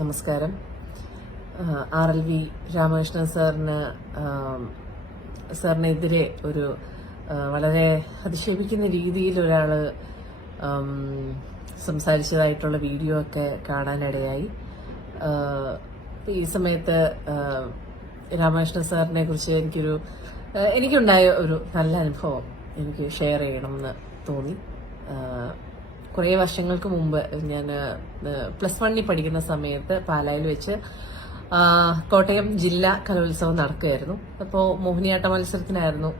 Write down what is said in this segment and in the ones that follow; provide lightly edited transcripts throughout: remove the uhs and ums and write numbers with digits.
നമസ്കാരം. RLV രാമകൃഷ്ണൻ സാറിനെതിരെ ഒരു വളരെ അതിശയിപ്പിക്കുന്ന രീതിയിൽ ഒരാള് സംസാരിച്ചതായിട്ടുള്ള വീഡിയോ ഒക്കെ കാണാനിടയായി. ഈ സമയത്ത് രാമകൃഷ്ണൻ സാറിനെ കുറിച്ച് എനിക്കുണ്ടായ ഒരു നല്ല അനുഭവം എനിക്ക് ഷെയർ ചെയ്യണമെന്ന് തോന്നി. കുറേ വർഷങ്ങൾക്ക് മുമ്പ് ഞാൻ +1 പഠിക്കുന്ന സമയത്ത് പാലായിൽ വെച്ച് കോട്ടയം ജില്ലാ കലോത്സവം നടക്കുകയായിരുന്നു. അപ്പോൾ മോഹിനിയാട്ട മത്സരത്തിനായിരുന്നു.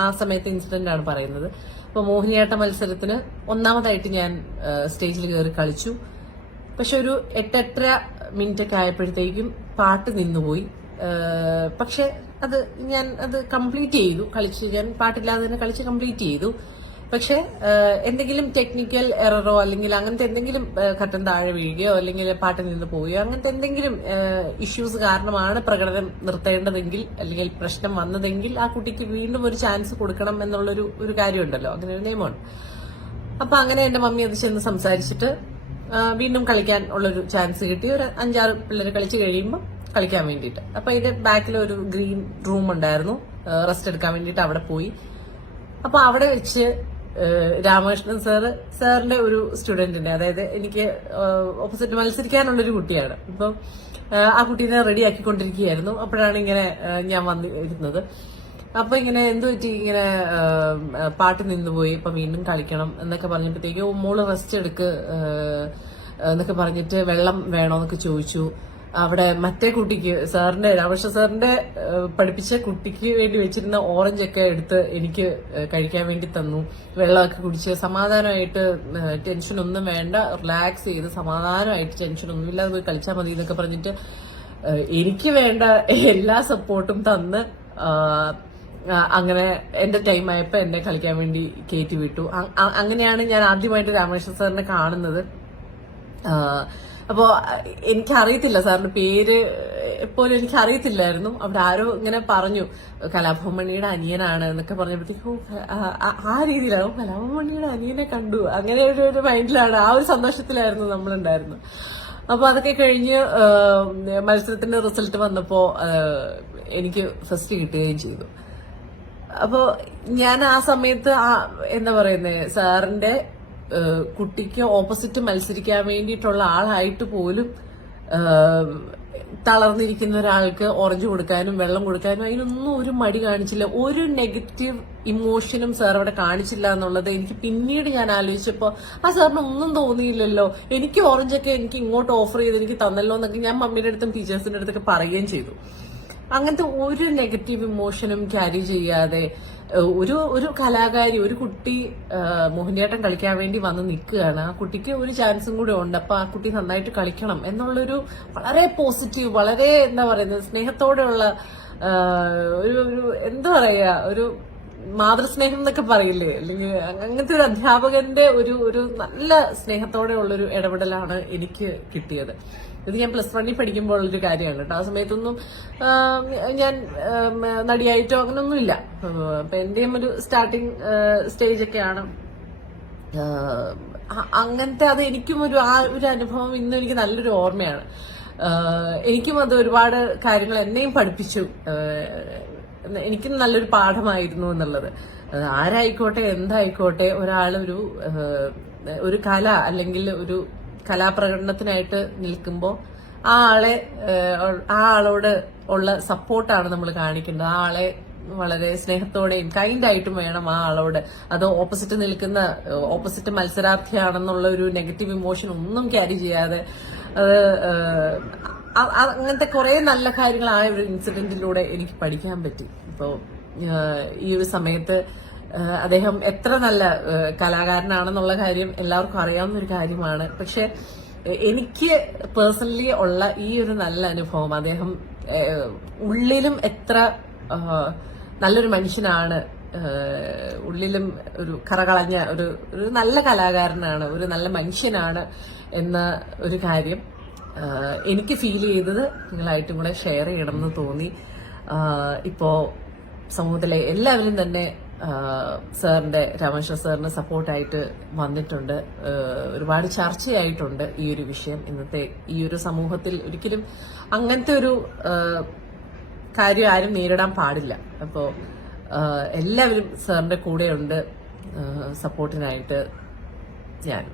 ആ സമയത്തെ ഇൻസിഡന്റ് ആണ് പറയുന്നത്. അപ്പോൾ മോഹിനിയാട്ട മത്സരത്തിന് ഒന്നാമതായിട്ട് ഞാൻ സ്റ്റേജിൽ കയറി കളിച്ചു. പക്ഷെ ഒരു 8-8.5 മിനിറ്റ് ആയപ്പോഴത്തേക്കും പാട്ട് നിന്നുപോയി. പക്ഷെ ഞാൻ കംപ്ലീറ്റ് ചെയ്തു. ഞാൻ പാട്ടില്ലാതെ തന്നെ കളിച്ച് കംപ്ലീറ്റ് ചെയ്തു. പക്ഷെ എന്തെങ്കിലും ടെക്നിക്കൽ എററോ അല്ലെങ്കിൽ അങ്ങനത്തെ എന്തെങ്കിലും ഘട്ടം താഴെ വീഴുകയോ അല്ലെങ്കിൽ പാട്ടിൽ നിന്ന് പോവുകയോ അങ്ങനത്തെ എന്തെങ്കിലും ഇഷ്യൂസ് കാരണമാണ് പ്രകടനം നിർത്തേണ്ടതെങ്കിൽ അല്ലെങ്കിൽ പ്രശ്നം വന്നതെങ്കിൽ ആ കുട്ടിക്ക് വീണ്ടും ഒരു ചാൻസ് കൊടുക്കണം എന്നുള്ളൊരു കാര്യമുണ്ടല്ലോ, അങ്ങനെ ഒരു നിയമമുണ്ട്. അപ്പൊ അങ്ങനെ എന്റെ മമ്മി അത് ചെന്ന് സംസാരിച്ചിട്ട് വീണ്ടും കളിക്കാൻ ഉള്ളൊരു ചാൻസ് കിട്ടി. ഒരു 5-6 പിള്ളേർ കളിച്ച് കഴിയുമ്പോൾ കളിക്കാൻ വേണ്ടിയിട്ട്. അപ്പൊ ഇതിന്റെ ബാക്കിൽ ഒരു ഗ്രീൻ റൂം ഉണ്ടായിരുന്നു, റെസ്റ്റ് എടുക്കാൻ വേണ്ടിയിട്ട് അവിടെ പോയി. അപ്പൊ അവിടെ വെച്ച് രാമകൃഷ്ണൻ സാറിന്റെ ഒരു സ്റ്റുഡന്റിനെ, അതായത് എനിക്ക് ഓപ്പോസിറ്റ് മത്സരിക്കാനുള്ളൊരു കുട്ടിയാണ്. ഇപ്പൊ ആ കുട്ടീനെ റെഡി ആക്കിക്കൊണ്ടിരിക്കുകയായിരുന്നു. അപ്പോഴാണ് ഇങ്ങനെ ഞാൻ വന്നിരുന്നത്. അപ്പൊ ഇങ്ങനെ എന്തു പറ്റി, ഇങ്ങനെ പാട്ട് നിന്നുപോയി, ഇപ്പൊ വീണ്ടും കളിക്കണം എന്നൊക്കെ പറഞ്ഞപ്പോഴത്തേക്ക് മോള് റെസ്റ്റ് എടുക്ക് എന്നൊക്കെ പറഞ്ഞിട്ട് വെള്ളം വേണോന്നൊക്കെ ചോദിച്ചു. അവിടെ മറ്റേ കുട്ടിക്ക് രാമകൃഷ്ണ സാറിന്റെ പഠിപ്പിച്ച കുട്ടിക്ക് വേണ്ടി വെച്ചിരുന്ന ഓറഞ്ച് ഒക്കെ എടുത്ത് എനിക്ക് കഴിക്കാൻ വേണ്ടി തന്നു. വെള്ളമൊക്കെ കുടിച്ച് സമാധാനമായിട്ട് ടെൻഷനൊന്നും വേണ്ട, റിലാക്സ് ചെയ്ത് സമാധാനമായിട്ട് ടെൻഷനൊന്നും ഇല്ലാതെ പോയി കളിച്ചാൽ മതി എന്നൊക്കെ പറഞ്ഞിട്ട് എനിക്ക് വേണ്ട എല്ലാ സപ്പോർട്ടും തന്ന് അങ്ങനെ എന്റെ ടൈം ആയപ്പോ എന്നെ കളിക്കാൻ വേണ്ടി കയറ്റി വിട്ടു. അങ്ങനെയാണ് ഞാൻ ആദ്യമായിട്ട് രാമകൃഷ്ണൻ സാറിനെ കാണുന്നത്. അപ്പോ എനിക്കറിയത്തില്ല, സാറിന്റെ പേര് എപ്പോഴും എനിക്കറിയത്തില്ലായിരുന്നു. അവിടെ ആരോ ഇങ്ങനെ പറഞ്ഞു കലാഭവൻ മണിയുടെ അനിയനാണ് എന്നൊക്കെ പറഞ്ഞപ്പോഴത്തേക്കും ആ രീതിയിലാണ് കലാഭവൻ മണിയുടെ അനിയനെ കണ്ടു. അങ്ങനെ ഒരു മൈൻഡിലാണ്, ആ ഒരു സന്തോഷത്തിലായിരുന്നു നമ്മളുണ്ടായിരുന്നു. അപ്പൊ അതൊക്കെ കഴിഞ്ഞ് മത്സരത്തിന്റെ റിസൾട്ട് വന്നപ്പോ എനിക്ക് ഫസ്റ്റ് കിട്ടുകയും ചെയ്തു. അപ്പോ ഞാൻ ആ സമയത്ത് എന്താ പറയുന്നത്, സാറിന്റെ കുട്ടിക്ക് ഓപ്പോസിറ്റ് മത്സരിക്കാൻ വേണ്ടിയിട്ടുള്ള ആളായിട്ട് പോലും തളർന്നിരിക്കുന്ന ഒരാൾക്ക് ഓറഞ്ച് കൊടുക്കാനും വെള്ളം കൊടുക്കാനും അതിനൊന്നും ഒരു മടി കാണിച്ചില്ല. ഒരു നെഗറ്റീവ് ഇമോഷനും സാർ അവിടെ കാണിച്ചില്ല എന്നുള്ളത് എനിക്ക് പിന്നീട് ഞാൻ ആലോചിച്ചപ്പോ ആ സാറിന് ഒന്നും തോന്നിയില്ലല്ലോ. എനിക്ക് ഓറഞ്ചൊക്കെ എനിക്ക് ഇങ്ങോട്ട് ഓഫർ ചെയ്ത് എനിക്ക് തന്നല്ലോ എന്നൊക്കെ ഞാൻ മമ്മിയുടെ അടുത്തും ടീച്ചേഴ്സിന്റെ അടുത്തൊക്കെ പറയുകയും ചെയ്തു. അങ്ങനത്തെ ഒരു നെഗറ്റീവ് ഇമോഷനും ക്യാരി ചെയ്യാതെ ഒരു കലാകാരി, ഒരു കുട്ടി മോഹിനിയാട്ടം കളിക്കാൻ വേണ്ടി വന്ന് നിൽക്കുകയാണ്. ആ കുട്ടിക്ക് ഒരു ചാൻസും കൂടെ ഉണ്ട്, അപ്പൊ ആ കുട്ടി നന്നായിട്ട് കളിക്കണം എന്നുള്ളൊരു വളരെ പോസിറ്റീവ്, വളരെ എന്താ പറയുന്നത്, സ്നേഹത്തോടെയുള്ള ഒരു എന്താ പറയാ, ഒരു മാതൃസ്നേഹം എന്നൊക്കെ പറയില്ലേ, അല്ലെങ്കിൽ അങ്ങനത്തെ ഒരു അധ്യാപകന്റെ ഒരു നല്ല സ്നേഹത്തോടെ ഉള്ളൊരു ഇടപെടലാണ് എനിക്ക് കിട്ടിയത്. ഇത് ഞാൻ +1 പഠിക്കുമ്പോൾ ഉള്ളൊരു കാര്യമാണ് കേട്ടോ. ആ സമയത്തൊന്നും ഞാൻ നടിയായിട്ടോ അങ്ങനൊന്നും ഇല്ല. അപ്പൊ എന്റെയും ഒരു സ്റ്റാർട്ടിങ് സ്റ്റേജ് ഒക്കെയാണ്. അങ്ങനത്തെ എനിക്കും ഒരു അനുഭവം ഇന്നും എനിക്ക് നല്ലൊരു ഓർമ്മയാണ്. എനിക്കും അത് ഒരുപാട് കാര്യങ്ങൾ എന്നെയും പഠിപ്പിച്ചു. എനിക്കും നല്ലൊരു പാഠമായിരുന്നു എന്നുള്ളത്. ആരായിക്കോട്ടെ എന്തായിക്കോട്ടെ, ഒരു കല അല്ലെങ്കിൽ ഒരു കലാപ്രകടനത്തിനായിട്ട് നിൽക്കുമ്പോൾ ആ ആളോട് ഉള്ള സപ്പോർട്ടാണ് നമ്മൾ കാണിക്കേണ്ടത്. ആ ആളെ വളരെ സ്നേഹത്തോടെയും കൈൻഡായിട്ടും വേണം ആ ആളോട്. അത് ഓപ്പോസിറ്റ് മത്സരാർത്ഥിയാണെന്നുള്ള ഒരു നെഗറ്റീവ് ഇമോഷൻ ഒന്നും ക്യാരി ചെയ്യാതെ അങ്ങനത്തെ കുറെ നല്ല കാര്യങ്ങൾ ആ ഒരു ഇൻസിഡന്റിലൂടെ എനിക്ക് പഠിക്കാൻ പറ്റി. ഇപ്പോ ഈ ഒരു സമയത്ത് അദ്ദേഹം എത്ര നല്ല കലാകാരനാണെന്നുള്ള കാര്യം എല്ലാവർക്കും അറിയാവുന്ന ഒരു കാര്യമാണ്. പക്ഷെ എനിക്ക് പേഴ്സണലി ഉള്ള ഈ ഒരു നല്ല അനുഭവം, അദ്ദേഹം ഉള്ളിലും എത്ര നല്ലൊരു മനുഷ്യനാണ്, ഉള്ളിലും ഒരു കറകളഞ്ഞ ഒരു നല്ല കലാകാരനാണ്, ഒരു നല്ല മനുഷ്യനാണ് എന്ന ഒരു കാര്യം എനിക്ക് ഫീൽ ചെയ്തത് നിങ്ങളായിട്ടും കൂടെ ഷെയർ ചെയ്യണമെന്ന് തോന്നി. ഇപ്പോ സമൂഹത്തിലെ എല്ലാവരും തന്നെ സാറിന്റെ രാമകൃഷ്ണ സാറിന് സപ്പോർട്ടായിട്ട് വന്നിട്ടുണ്ട്. ഒരുപാട് ചർച്ചയായിട്ടുണ്ട് ഈ ഒരു വിഷയം. ഇന്നത്തെ ഈ ഒരു സമൂഹത്തിൽ ഒരിക്കലും അങ്ങനത്തെ ഒരു കാര്യം ആരും നേരിടാൻ പാടില്ല. അപ്പോൾ എല്ലാവരും സാറിന്റെ കൂടെയുണ്ട് സപ്പോർട്ടിനായിട്ട്. ഞാൻ